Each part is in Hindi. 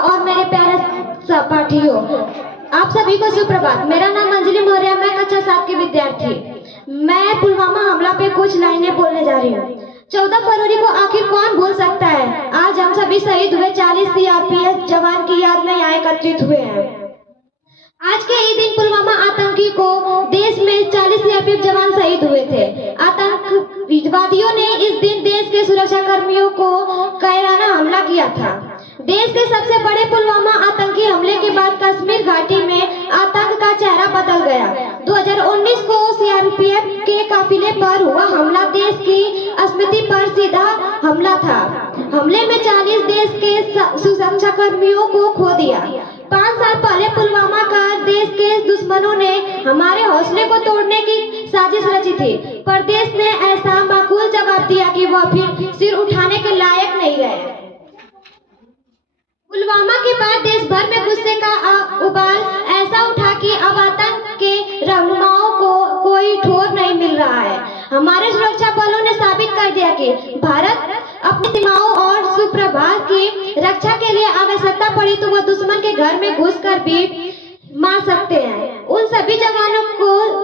और मेरे प्यारे सहपाठियों, आप सभी को सुप्रभात। मेरा नाम अंजलि मौर्य, मैं कक्षा 7 की विद्यार्थी। मैं पुलवामा हमला पे कुछ लाइनें बोलने जा रही हूँ। 14 फरवरी को आखिर कौन भूल सकता है। आज हम सभी शहीद हुए 40 सीआरपीएफ जवान की याद में यहाँ एकत्रित हुए हैं। आज के ही दिन पुलवामा आतंकी को देश में 40 सीआरपीएफ जवान शहीद हुए थे। आतंकवादियों ने इस दिन देश के सुरक्षा कर्मियों को कायराना हमला किया था। देश के सबसे बड़े पुलवामा आतंकी हमले के बाद कश्मीर घाटी में आतंक का चेहरा बदल गया। 2019 को सीआरपीएफ के काफिले पर हुआ हमला देश की स्मृति पर सीधा हमला था। हमले में 40 देश के सुरक्षा कर्मियों को खो दिया। 5 साल पहले पुलवामा का देश के दुश्मनों ने हमारे हौसले को तोड़ने की साजिश रची थी, पर देश ने ऐसा माकूल जवाब दिया कि वह फिर सिर उठाने के लायक नहीं रहे। पुलवामा के बाद देश भर में गुस्से का उबाल ऐसा उठा कि अब आतंक के रहनुमाओं को कोई ठोर नहीं मिल रहा है। हमारे सुरक्षा बलों ने साबित कर दिया कि भारत अपनी सीमाओं और सुप्रभा की रक्षा के लिए आवश्यकता पड़ी तो वह दुश्मन के घर में घुसकर भी मार सकते हैं। उन सभी जवानों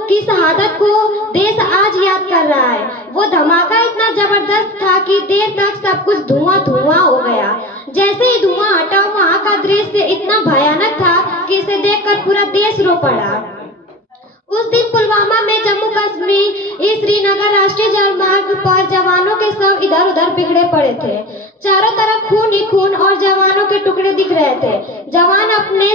की शहादत को देश आज याद कर रहा है। वो धमाका इतना जबरदस्त था कि देर तक सब कुछ धुआं धुआं हो गया। जैसे ही धुआं हटा, वहां का दृश्य इतना भयानक था कि इसे देखकर पूरा देश रो पड़ा। उस दिन पुलवामा में जम्मू कश्मीर श्रीनगर राष्ट्रीय जलमार्ग पर जवानों के शव इधर उधर बिखरे पड़े थे। चारों तरफ खून ही खून और जवानों के टुकड़े दिख रहे थे। जवान अपने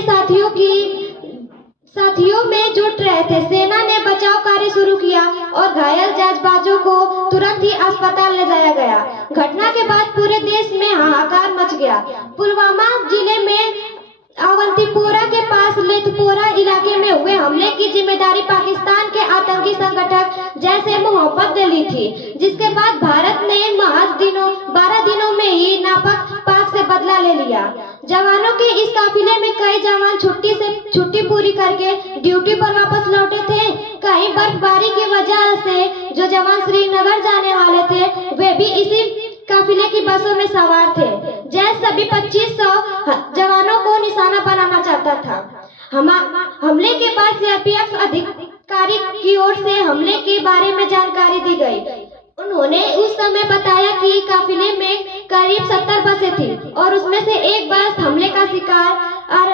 साथियों में जुट रहे थे। सेना ने बचाव कार्य शुरू किया और घायल जांचबाजों को तुरंत ही अस्पताल ले जाया गया। घटना के बाद पूरे देश में हाहाकार मच गया। पुलवामा जिले में अवंतीपोरा के पास लेथपोरा इलाके में हुए हमले की जिम्मेदारी पाकिस्तान के आतंकी संगठन जैश-ए-मोहम्मद ने ली थी, जिसके बाद भारत ने महज 12 दिनों में ही नापाक पाक से बदला ले लिया। जवानों के इस काफिले में कई जवान छुट्टी पूरी करके ड्यूटी पर वापस लौटे थे। कहीं बर्फबारी की वजह से जो जवान श्रीनगर जाने वाले थे वे भी इसी काफिले की बसों में सवार थे। जैश सभी 2500 जवानों को निशाना बनाना चाहता था। हमले के बाद सीआरपीएफ अधिकारी की ओर से हमले के बारे में जानकारी दी गई। उन्होंने उस समय बताया कि काफिले में करीब 70 बसें थी और उसमें से एक बस हमले का शिकार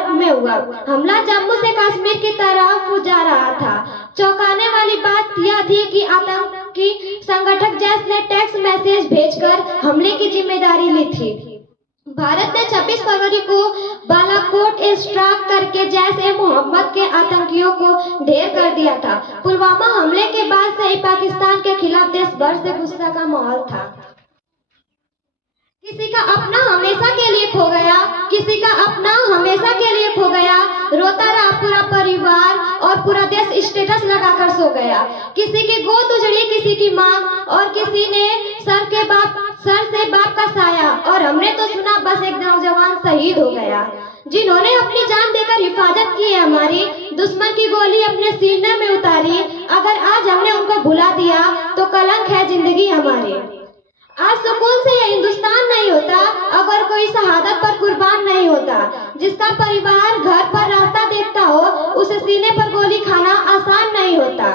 में हुआ। हमला जम्मू से कश्मीर की तरफ जा रहा था। चौंकाने वाली बात यह थी कि आतंकी संगठन जैश ने टेक्स्ट मैसेज भेजकर हमले की जिम्मेदारी ली थी। भारत ने 26 फरवरी को बालाकोट स्ट्राइक करके जैश-ए-मोहम्मद के आतंकियों को ढेर कर दिया था। पुलवामा हमले के बाद से ही पाकिस्तान के खिलाफ देश भर से गुस्सा का माहौल था। किसी का अपना हमेशा के लिए खो गया, किसी का अपना हमेशा के लिए खो गया। रोता रहा पूरा परिवार और पूरा देश स्टेटस लगाकर सो गया। किसी की गोद उजड़ी, किसी की मां और किसी ने सर से बाप का साया। और हमने तो सुना बस एक नौजवान शहीद हो गया, जिन्होंने अपनी जान देकर हिफाजत की है हमारी, दुश्मन की गोली अपने सीने में उतारी। अगर आज हमने उनको भुला दिया तो कलंक है जिंदगी हमारी। आज सुकून से यह हिंदुस्तान नहीं होता अगर कोई शहादत पर कुर्बान नहीं होता। जिसका परिवार घर पर रास्ता देखता हो उसे सीने पर गोली खाना आसान नहीं होता।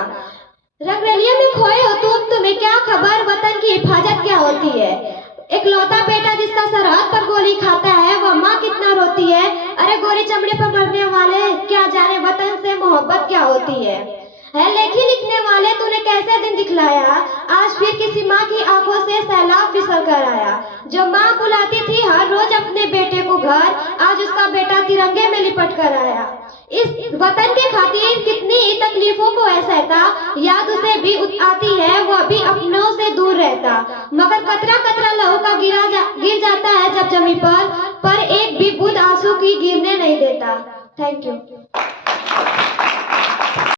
रंगरेलियों में खोए हो तुम्हें क्या खबर वतन की हिफाजत क्या होती है। इकलौता बेटा जिसका सरहद पर गोली खाता है वह माँ कितना रोती है। अरे गोरी चमड़े पर मरने वाले क्या जाने वतन से मोहब्बत क्या होती है। लेखी लिखने वाले तूने कैसे दिन दिखलाया, आज फिर किसी माँ की आंखों से सैलाब फिसल कर आया। जो माँ बुलाती थी हर रोज अपने बेटे को घर, आज उसका बेटा तिरंगे में लिपट कर आया। इस वतन के खातिर कितनी ही तकलीफों को सहता, याद उसे भी आती है, वह भी अपनों से दूर रहता। मगर कतरा कतरा लहू का गिर जाता है जब जमीन पर एक भी बूंद आंसू की गिरने नहीं देता। Thank you.